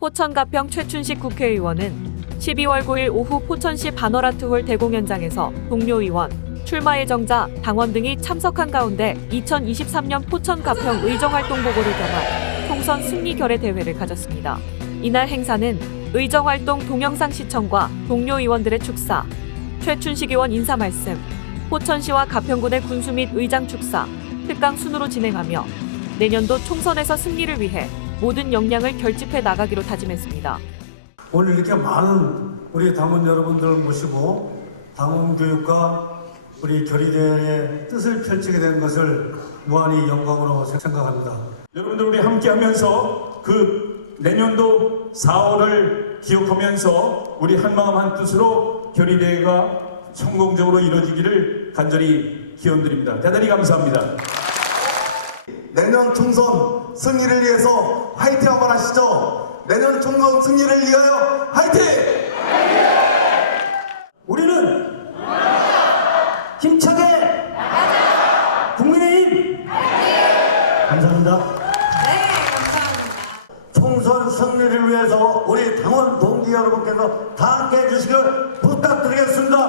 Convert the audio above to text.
포천 가평 최춘식 국회의원은 12월 9일 오후 포천시 바너라트홀 대공연장에서 동료 의원, 출마 예정자, 당원 등이 참석한 가운데 2023년 포천 가평 의정활동 보고를 겸한 총선 승리 결의 대회를 가졌습니다. 이날 행사는 의정활동 동영상 시청과 동료 의원들의 축사, 최춘식 의원 인사 말씀, 포천시와 가평군의 군수 및 의장 축사, 특강 순으로 진행하며 내년도 총선에서 승리를 위해 모든 역량을 결집해 나가기로 다짐했습니다. 오늘 이렇게 많은 우리 당원 여러분들을 모시고 당원 교육과 우리 결의대의 뜻을 펼치게 된 것을 무한히 영광으로 생각합니다. 여러분들 우리 함께 하면서 그 내년도 4월을 기억하면서 우리 한마음 한뜻으로 결의대회가 성공적으로 이루어지기를 간절히 기원드립니다. 대단히 감사합니다. 내년 총선 승리를 위해서 화이팅 한번 하시죠. 내년 총선 승리를 위하여 화이팅! 우리는 힘차게 국민의힘 감사합니다. 총선 승리를 위해서 우리 당원 동지 여러분께서 다 함께 해주시길 부탁드리겠습니다.